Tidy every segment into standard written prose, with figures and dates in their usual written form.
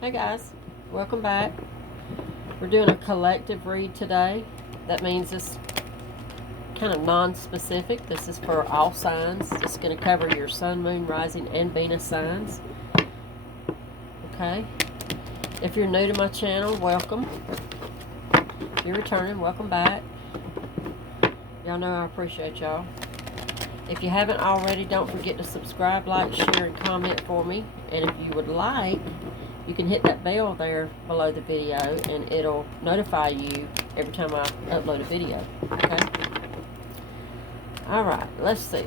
Hey guys, welcome back. We're doing a collective read today. That means it's kind of non-specific. This is for all signs. It's going to cover your sun, moon, rising, and Venus signs. Okay. If you're new to my channel, welcome. If you're returning, welcome back. Y'all know I appreciate y'all. If you haven't already, don't forget to subscribe, like, share, and comment for me. And if you would like, you can hit that bell there below the video and it'll notify you every time I upload a video. Okay? Alright, let's see.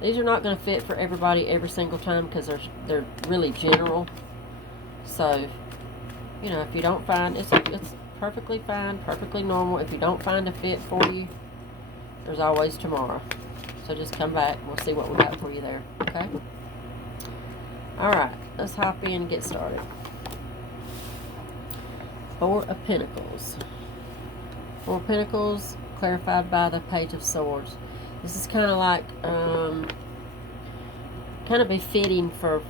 These are not going to fit for everybody every single time because they're really general. So, you know, if you don't find, it's perfectly fine, perfectly normal. If you don't find a fit for you, there's always tomorrow. So just come back and we'll see what we got for you there. Okay? Alright, let's hop in and get started. Four of Pentacles. Four of Pentacles clarified by the Page of Swords. This is kind of like, kind of befitting for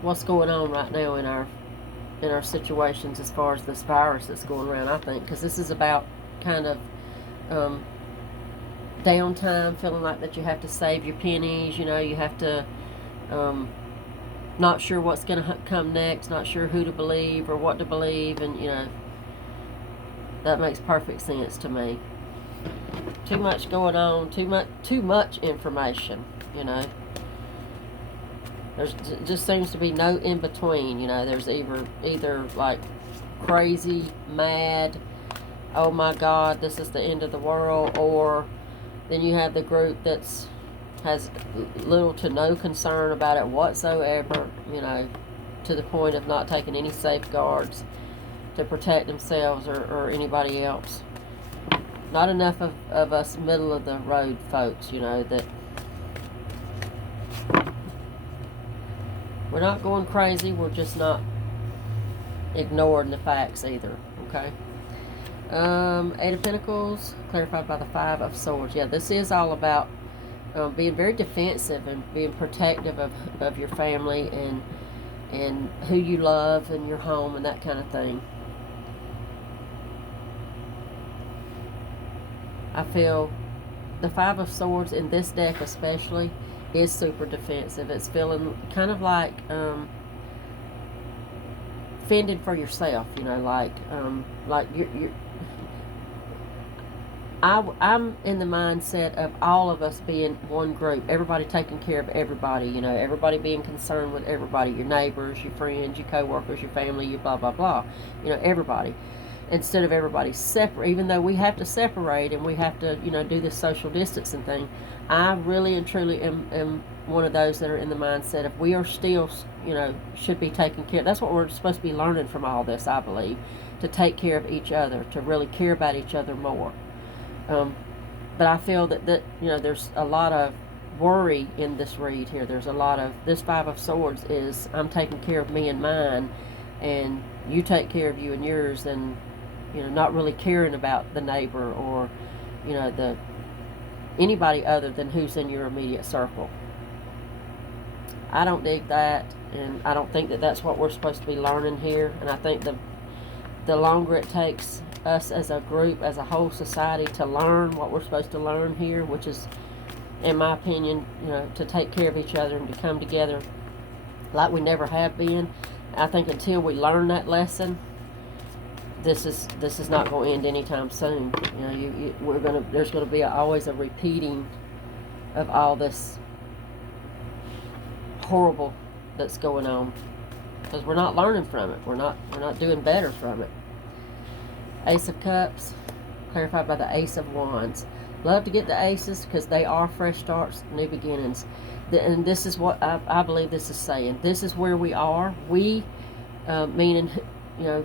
what's going on right now in our situations as far as this virus that's going around, I think. Because this is about kind of downtime, feeling like that you have to save your pennies, you know, you have to... not sure what's going to come next, not sure who to believe or what to believe, and, you know, that makes perfect sense to me. Too much going on, too much information, you know. There's just seems to be no in between, you know. There's either like crazy, mad, oh my God, this is the end of the world, or then you have the group that's has little to no concern about it whatsoever, you know, to the point of not taking any safeguards to protect themselves or anybody else. Not enough of us middle of the road folks, you know, that we're not going crazy, we're just not ignoring the facts either, okay? Eight of Pentacles, clarified by the Five of Swords. Yeah, this is all about being very defensive and being protective of your family and who you love and your home and that kind of thing. I feel the Five of Swords in this deck especially is super defensive. It's feeling kind of like fending for yourself, you know, like you're I'm in the mindset of all of us being one group, everybody taking care of everybody, you know, everybody being concerned with everybody, your neighbors, your friends, your co-workers, your family, your blah, blah, blah, you know, everybody. Instead of everybody separate, even though we have to separate and we have to, you know, do this social distancing thing, I really and truly am one of those that are in the mindset of we are still, you know, should be taking care. That's what we're supposed to be learning from all this, I believe, to take care of each other, to really care about each other more. But I feel that, you know, there's a lot of worry in this read here. There's a lot of, this Five of Swords is, I'm taking care of me and mine, and you take care of you and yours, and, you know, not really caring about the neighbor or, you know, anybody other than who's in your immediate circle. I don't dig that, and I don't think that that's what we're supposed to be learning here. And I think the longer it takes us as a group, as a whole society, to learn what we're supposed to learn here, which is, in my opinion, you know, to take care of each other and to come together like we never have been. I think until we learn that lesson, this is not going to end anytime soon. You know, there's going to be always a repeating of all this horrible that's going on, because we're not learning from it. We're not doing better from it. Ace of Cups, clarified by the Ace of Wands. Love to get the aces because they are fresh starts, new beginnings. And this is what I believe this is saying. This is where we are. We, meaning, you know,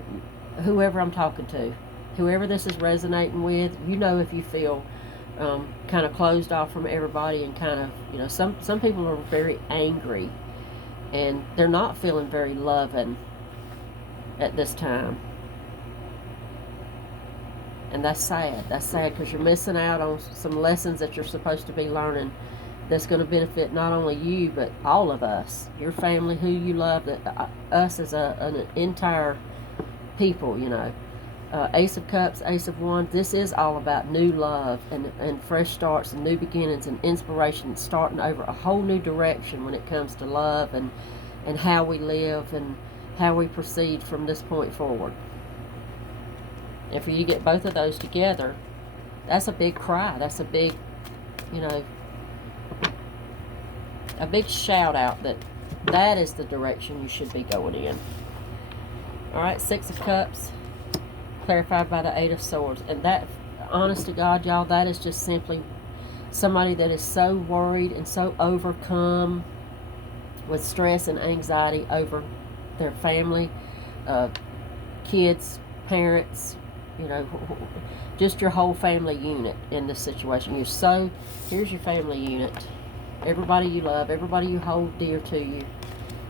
whoever I'm talking to, whoever this is resonating with, you know, if you feel kind of closed off from everybody and kind of, you know, some people are very angry and they're not feeling very loving at this time. And that's sad. That's sad because you're missing out on some lessons that you're supposed to be learning that's going to benefit not only you, but all of us, your family, who you love, us as an entire people, you know. Ace of Cups, Ace of Wands, this is all about new love and fresh starts and new beginnings and inspiration, starting over a whole new direction when it comes to love and how we live and how we proceed from this point forward. And for you to get both of those together, that's a big cry. That's a big, you know, a big shout out that that is the direction you should be going in. All right, Six of Cups, clarified by the Eight of Swords. And that, honest to God, y'all, that is just simply somebody that is so worried and so overcome with stress and anxiety over their family, kids, parents, you know, just your whole family unit in this situation. Here's your family unit. Everybody you love, everybody you hold dear to you.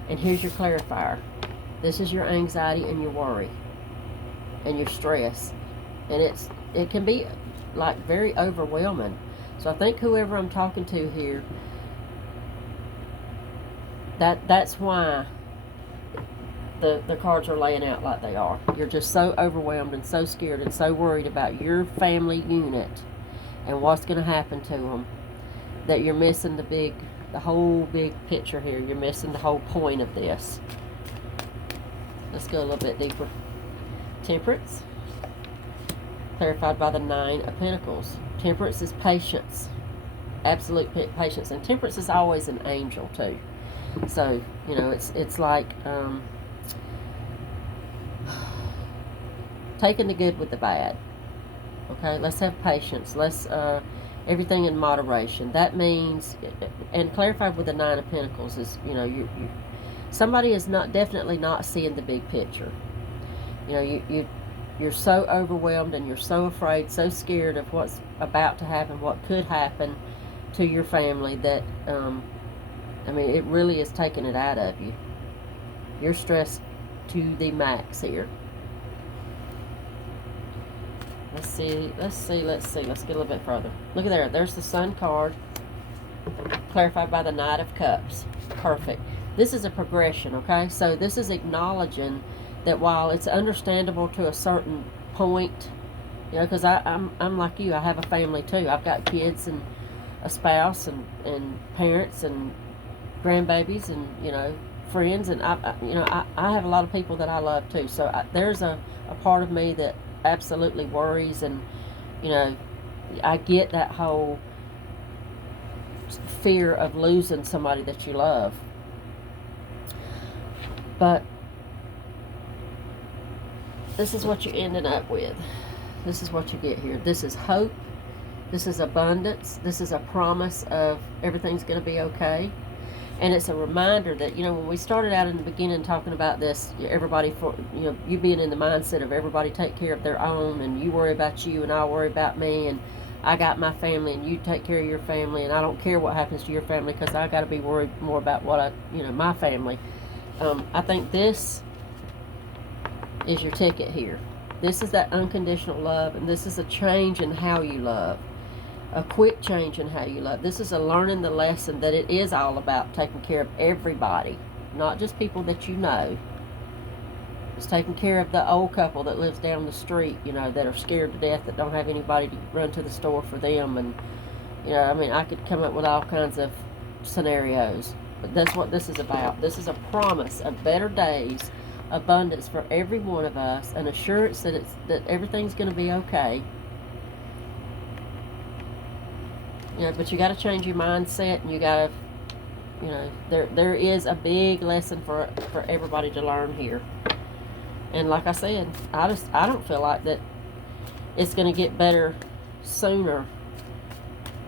And here's your clarifier. This is your anxiety and your worry and your stress. And it can be like very overwhelming. So I think whoever I'm talking to here, that's why the cards are laying out like they are. You're just so overwhelmed and so scared and so worried about your family unit and what's going to happen to them that you're missing the whole big picture here. You're missing the whole point of this. Let's go a little bit deeper. Temperance, clarified by the Nine of Pentacles. Temperance is patience, absolute patience, and temperance is always an angel too. So you know, it's like taking the good with the bad. Okay, let's have patience. Let's everything in moderation. That means, and clarified with the Nine of Pentacles is, you know, somebody is definitely not seeing the big picture. You know, you're so overwhelmed and you're so afraid, so scared of what's about to happen, what could happen to your family that, I mean, it really is taking it out of you. You're stressed to the max here. Let's see. Let's get a little bit further. Look at there. There's the Sun card, clarified by the Knight of Cups. Perfect. This is a progression, okay? So this is acknowledging that while it's understandable to a certain point, you know, because I'm like you. I have a family too. I've got kids and a spouse and parents and grandbabies and, you know, friends, and I have a lot of people that I love too. So there's a part of me that absolutely worries, and you know, I get that whole fear of losing somebody that you love. But this is what you're ending up with. This is what you get here. This is hope. This is abundance. This is a promise of everything's going to be okay. And it's a reminder that, you know, when we started out in the beginning talking about this, everybody, you being in the mindset of everybody take care of their own, and you worry about you and I'll worry about me, and I got my family and you take care of your family, and I don't care what happens to your family because I got to be worried more about my family. I think this is your ticket here. This is that unconditional love, and this is a change in how you love. A quick change in how you love. This is a learning the lesson that it is all about taking care of everybody, not just people that you know. It's taking care of the old couple that lives down the street, you know, that are scared to death, that don't have anybody to run to the store for them. And, you know, I mean, I could come up with all kinds of scenarios, but that's what this is about. This is a promise of better days, abundance for every one of us, an assurance that everything's going to be okay. You know, but you got to change your mindset, and you got to, you know, there is a big lesson for everybody to learn here. And like I said, I don't feel like that it's going to get better sooner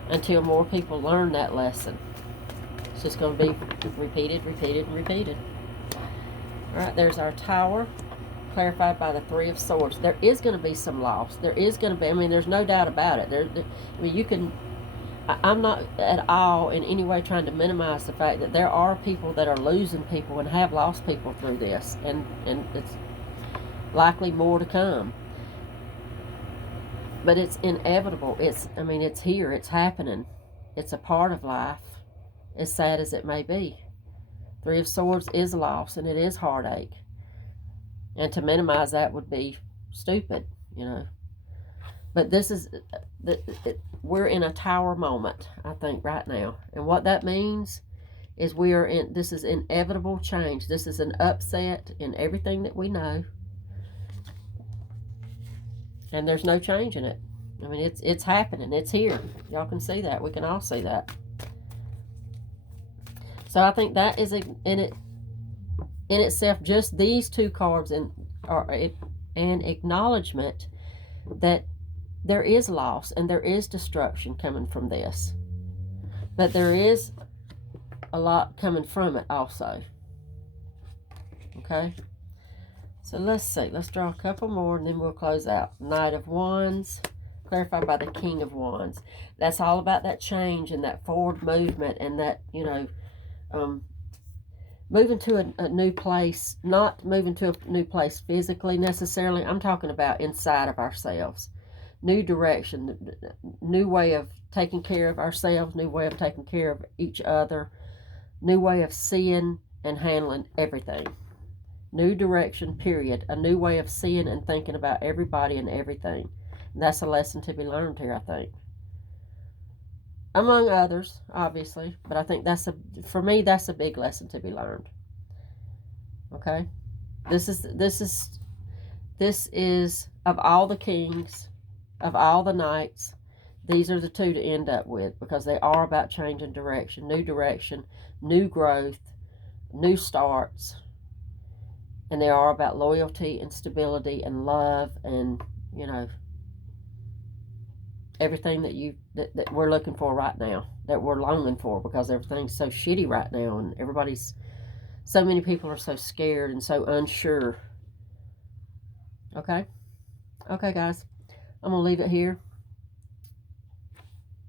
until more people learn that lesson. It's just going to be repeated, repeated, and repeated. All right, there's our Tower, clarified by the Three of Swords. There is going to be some loss. There is going to be, I mean, there's no doubt about it. I mean, you can, I'm not at all in any way trying to minimize the fact that there are people that are losing people and have lost people through this, and it's likely more to come. But it's inevitable. It's here. It's happening. It's a part of life. as sad as it may be. Three of Swords is loss, and it is heartache. And to minimize that would be stupid, you know. But this is, we're in a tower moment, I think, right now. And what that means is this is inevitable change. This is an upset in everything that we know. And there's no change in it. I mean, it's happening. It's here. Y'all can see that. We can all see that. So I think that is in itself, just these two cards are an acknowledgement that there is loss and there is destruction coming from this. But there is a lot coming from it also. Okay? So let's see. Let's draw a couple more and then we'll close out. Knight of Wands, clarified by the King of Wands. That's all about that change and that forward movement and that, you know, moving to a new place, not moving to a new place physically necessarily. I'm talking about inside of ourselves. New direction, new way of taking care of ourselves, new way of taking care of each other, new way of seeing and handling everything. New direction, period. A new way of seeing and thinking about everybody and everything. And that's a lesson to be learned here, I think. Among others, obviously, but I think for me, that's a big lesson to be learned. Okay? This is of all the kings, of all the knights, these are the two to end up with, because they are about changing direction, new growth, new starts, and they are about loyalty and stability and love and, you know, everything that we're looking for right now, that we're longing for, because everything's so shitty right now and so many people are so scared and so unsure. Okay? Okay, guys. I'm going to leave it here.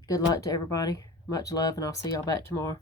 Good luck to everybody. Much love, and I'll see y'all back tomorrow.